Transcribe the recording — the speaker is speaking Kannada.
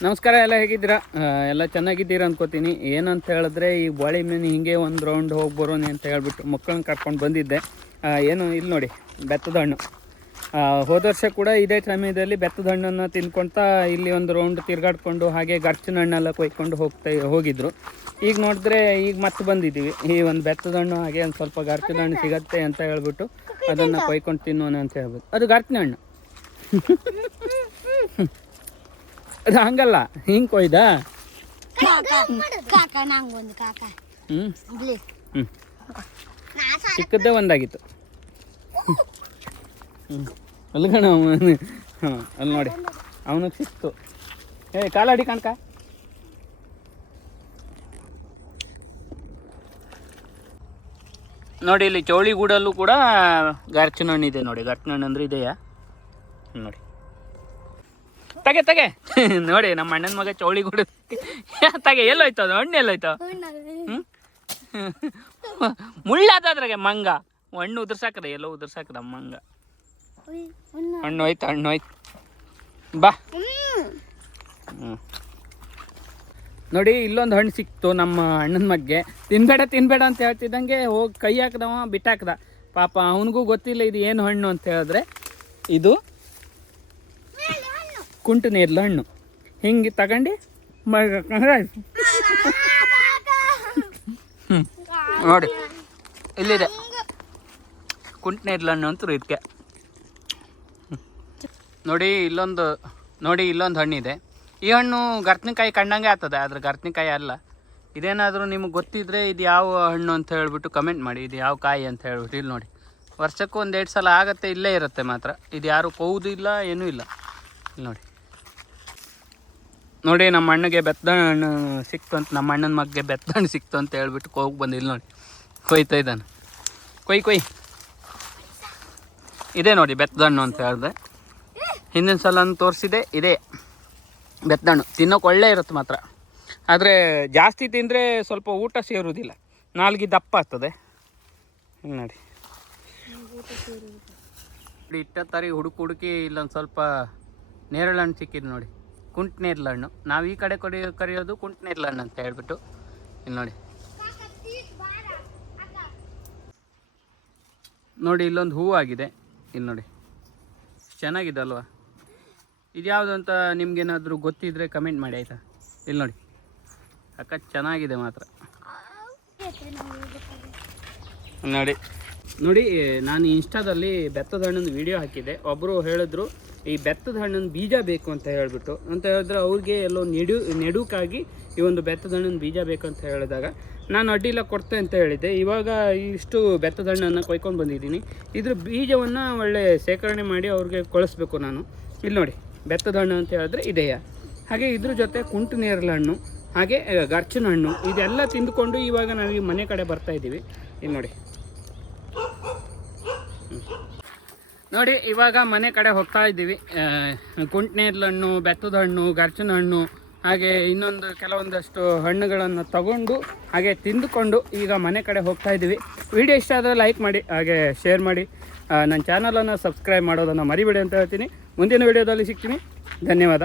ನಮಸ್ಕಾರ, ಎಲ್ಲ ಹೇಗಿದ್ದೀರಾ? ಎಲ್ಲ ಚೆನ್ನಾಗಿದ್ದೀರಾ ಅನ್ಕೋತೀನಿ. ಏನಂತ ಹೇಳಿದ್ರೆ ಈ ಬಾಳೆ ಮೀನು ಹಿಂಗೆ ಒಂದು ರೌಂಡ್ ಹೋಗಿ ಬರೋಣ ಅಂತ ಹೇಳ್ಬಿಟ್ಟು ಮಕ್ಕಳನ್ನ ಕರ್ಕೊಂಡು ಬಂದಿದ್ದೆ. ಏನು ಇಲ್ಲಿ ನೋಡಿ, ಬೆತ್ತದ ಹಣ್ಣು. ಹೋದ ವರ್ಷ ಕೂಡ ಇದೇ ಸಮಯದಲ್ಲಿ ಬೆತ್ತದ ಹಣ್ಣನ್ನು ತಿನ್ಕೊಳ್ತಾ ಇಲ್ಲಿ ಒಂದು ರೌಂಡ್ ತಿರ್ಗಾಡ್ಕೊಂಡು ಹಾಗೆ ಗರ್ಚಿನ ಹಣ್ಣೆಲ್ಲ ಕೊಯ್ಕೊಂಡು ಹೋಗಿದ್ರು. ಈಗ ನೋಡಿದ್ರೆ ಈಗ ಮತ್ತೆ ಬಂದಿದ್ದೀವಿ. ಈ ಒಂದು ಬೆತ್ತದ ಹಣ್ಣು ಹಾಗೆ ಒಂದು ಸ್ವಲ್ಪ ಗರ್ಚಿನ ಹಣ್ಣು ಸಿಗತ್ತೆ ಅಂತ ಹೇಳ್ಬಿಟ್ಟು ಅದನ್ನು ಕೊಯ್ಕೊಂಡು ತಿನ್ನೋಣ ಅಂತ ಹೇಳ್ಬಿಟ್ಟು. ಅದು ಗರ್ಚಿನ ಹಣ್ಣು. ಅದು ಹಂಗಲ್ಲ, ಹಿಂಗೆ ಕೊಯ್ದಾ? ಚಿಕ್ಕದ್ದೇ ಒಂದಾಗಿತ್ತು. ಅಲ್ಗಣ ಹಾಂ, ಅಲ್ಲಿ ನೋಡಿ ಅವನಿಗೆ ಸಿಕ್ತು. ಕಾಲಾಡಿ ಕಣ್ಕ. ನೋಡಿ ಇಲ್ಲಿ ಚೌಳಿಗೂಡಲ್ಲೂ ಕೂಡ ಗರ್ಚಿನ ಹಣ್ಣು ಇದೆ ನೋಡಿ. ಗರ್ಚಿನ ಹಣ್ಣು ಅಂದರೆ ಇದೆಯಾ ನೋಡಿ. ತಗೆ ನೋಡಿ, ನಮ್ಮ ಅಣ್ಣನ ಮಗ ಚೌಳಿಗೂಡ ತಗೆ. ಎಲ್ಲೋಯ್ತು ಅದು ಹಣ್ಣು? ಎಲ್ಲೋಯ್ತು? ಮುಳ್ಳಾದ್ರಾಗೆ ಮಂಗ ಹಣ್ಣು ಉದುರ್ಸಾಕದ, ಎಲ್ಲೋ ಉದುರ್ಸಾಕದ ಮಂಗ. ಹಣ್ಣು ಹೋಯ್ತು ಬಾ. ನೋಡಿ, ಇಲ್ಲೊಂದು ಹಣ್ಣು ಸಿಕ್ತು ನಮ್ಮ ಅಣ್ಣನ ಮಗ್ಗೆ. ತಿನ್ಬೇಡ ಅಂತ ಹೇಳ್ತಿದ್ದಂಗೆ ಹೋಗಿ ಕೈ ಹಾಕ್ದವ, ಬಿಟ್ಟಾಕ್ದ. ಪಾಪ ಅವನಿಗೂ ಗೊತ್ತಿಲ್ಲ ಇದು ಏನು ಹಣ್ಣು ಅಂತ ಹೇಳಿದ್ರೆ ಇದು ಕುಂಟು ನೇರ್ಲ ಹಣ್ಣು. ಹಿಂಗೆ ತಗೊಂಡು ನೋಡಿ ಇಲ್ಲಿದೆ ಕುಂಟು ನೇರ್ಲ ಹಣ್ಣು ಅಂತೂ ಇದಕ್ಕೆ. ನೋಡಿ ಇಲ್ಲೊಂದು ಹಣ್ಣಿದೆ. ಈ ಹಣ್ಣು ಗರ್ತಿನಕಾಯಿ ಕಂಡಂಗೆ ಆಗ್ತದೆ, ಆದರೆ ಗರ್ತಿನಕಾಯಿ ಅಲ್ಲ. ಇದೇನಾದರೂ ನಿಮಗೆ ಗೊತ್ತಿದ್ರೆ ಇದು ಯಾವ ಹಣ್ಣು ಅಂತ ಹೇಳ್ಬಿಟ್ಟು ಕಮೆಂಟ್ ಮಾಡಿ, ಇದು ಯಾವ ಕಾಯಿ ಅಂತ ಹೇಳ್ಬಿಟ್ಟು. ಇಲ್ಲಿ ನೋಡಿ, ವರ್ಷಕ್ಕೂ 1-2 ಸಲ ಆಗುತ್ತೆ, ಇಲ್ಲೇ ಇರುತ್ತೆ ಮಾತ್ರ. ಇದು ಯಾರು ಕೊಯ್ದು ಇಲ್ಲ, ಏನೂ ಇಲ್ಲ. ಇಲ್ಲಿ ನೋಡಿ ನಮ್ಮ ಅಣ್ಣಗೆ ಬೆತ್ತದ ಹಣ್ಣು ಸಿಕ್ತು ಅಂತ, ನಮ್ಮ ಅಣ್ಣನ ಮಗ್ಗೆ ಬೆತ್ತದ ಹಣ್ಣು ಸಿಕ್ತು ಅಂತ ಹೇಳ್ಬಿಟ್ಟು ಹೋಗಿ ಬಂದು ಇಲ್ಲಿ ನೋಡಿ ಕೊಯ್ತಾ ಇದ್ದಾನೆ. ಕೊಯ್ ಇದೇ ನೋಡಿ ಬೆತ್ತದ ಹಣ್ಣು ಅಂತ ಹೇಳಿದೆ. ಹಿಂದಿನ ಸಲ ತೋರಿಸಿದೆ, ಇದೇ ಬೆತ್ತದ ಹಣ್ಣು. ತಿನ್ನೋಕೆ ಒಳ್ಳೆ ಇರುತ್ತೆ ಮಾತ್ರ, ಆದರೆ ಜಾಸ್ತಿ ತಿಂದರೆ ಸ್ವಲ್ಪ ಊಟ ಸೇರುವುದಿಲ್ಲ, ನಾಲ್ಗೆ ದಪ್ಪ ಆಗ್ತದೆ. ನೋಡಿ ಇಟ್ಟತ್ತಾರಿ ಹುಡುಕಿ ಇಲ್ಲೊಂದು ಸ್ವಲ್ಪ ನೇರಳೆ ಹಣ್ಣು ಸಿಕ್ಕಿದ್ದು ನೋಡಿ, ಕುಂಟು ನೇರಳೆ ಹಣ್ಣು. ನಾವು ಈ ಕಡೆ ಕರೆಯೋದು ಕುಂಟು ನೇರಳೆ ಹಣ್ಣು ಅಂತ ಹೇಳ್ಬಿಟ್ಟು. ಇಲ್ಲಿ ನೋಡಿ ಇಲ್ಲೊಂದು ಹೂವು ಆಗಿದೆ. ಇಲ್ಲಿ ನೋಡಿ, ಚೆನ್ನಾಗಿದೆ ಅಲ್ವಾ? ಇದು ಯಾವುದು ಅಂತ ನಿಮ್ಗೇನಾದರೂ ಗೊತ್ತಿದ್ರೆ ಕಮೆಂಟ್ ಮಾಡಿ ಆಯಿತಾ? ಇಲ್ಲಿ ನೋಡಿ, ಅಕ್ಕ ಚೆನ್ನಾಗಿದೆ ಮಾತ್ರ. ನೋಡಿ ನಾನು ಇನ್ಸ್ಟಾದಲ್ಲಿ ಬೆತ್ತದ ಹಣ್ಣಿನ ವಿಡಿಯೋ ಹಾಕಿದ್ದೆ. ಒಬ್ಬರು ಹೇಳಿದ್ರು ಈ ಬೆತ್ತದ ಹಣ್ಣಿನ ಬೀಜ ಬೇಕು ಅಂತ ಹೇಳಿಬಿಟ್ಟು. ಅಂತ ಹೇಳಿದ್ರೆ ಅವ್ರಿಗೆ ಎಲ್ಲೋ ನೆಡುಕಾಗಿ ಈ ಒಂದು ಬೆತ್ತದ ಹಣ್ಣಿನ ಬೀಜ ಬೇಕು ಅಂತ ಹೇಳಿದಾಗ ನಾನು ಅಡ್ಡಿಲ್ಲ ಕೊಡ್ತೆ ಅಂತ ಹೇಳಿದ್ದೆ. ಇವಾಗ ಇಷ್ಟು ಬೆತ್ತದ ಹಣ್ಣನ್ನು ಕೊಯ್ಕೊಂಡು ಬಂದಿದ್ದೀನಿ. ಇದ್ರ ಬೀಜವನ್ನು ಒಳ್ಳೆ ಶೇಖರಣೆ ಮಾಡಿ ಅವ್ರಿಗೆ ಕಳಿಸ್ಬೇಕು ನಾನು. ಇಲ್ಲಿ ನೋಡಿ, ಬೆತ್ತದ ಹಣ್ಣು ಅಂತ ಹೇಳಿದ್ರೆ ಇದೆಯಾ. ಹಾಗೆ ಇದ್ರ ಜೊತೆ ಕುಂಟು ನೇರಳೆ ಹಣ್ಣು, ಹಾಗೆ ಗರ್ಚಿನ ಹಣ್ಣು, ಇದೆಲ್ಲ ತಿಂದುಕೊಂಡು ಇವಾಗ ನಾವು ಈ ಮನೆ ಕಡೆ ಬರ್ತಾಯಿದ್ದೀವಿ. ಇಲ್ಲಿ ನೋಡಿ ಇವಾಗ ಮನೆ ಕಡೆ ಹೋಗ್ತಾ ಇದ್ದೀವಿ. ಕುಂಟು ನೇರಳೆ ಹಣ್ಣು, ಬೆತ್ತದ ಹಣ್ಣು, ಗರ್ಚಿನ ಹಣ್ಣು, ಹಾಗೆ ಇನ್ನೊಂದು ಕೆಲವೊಂದಷ್ಟು ಹಣ್ಣುಗಳನ್ನು ತಗೊಂಡು ಹಾಗೆ ತಿಂದುಕೊಂಡು ಈಗ ಮನೆ ಕಡೆ ಹೋಗ್ತಾ ಇದ್ದೀವಿ. ವಿಡಿಯೋ ಇಷ್ಟ ಆದರೆ ಲೈಕ್ ಮಾಡಿ, ಹಾಗೆ ಶೇರ್ ಮಾಡಿ, ನನ್ನ ಚಾನಲನ್ನು ಸಬ್ಸ್ಕ್ರೈಬ್ ಮಾಡೋದನ್ನು ಮರಿಬೇಡಿ ಅಂತ ಹೇಳ್ತೀನಿ. ಮುಂದಿನ ವಿಡಿಯೋದಲ್ಲಿ ಸಿಗ್ತೀನಿ. ಧನ್ಯವಾದ.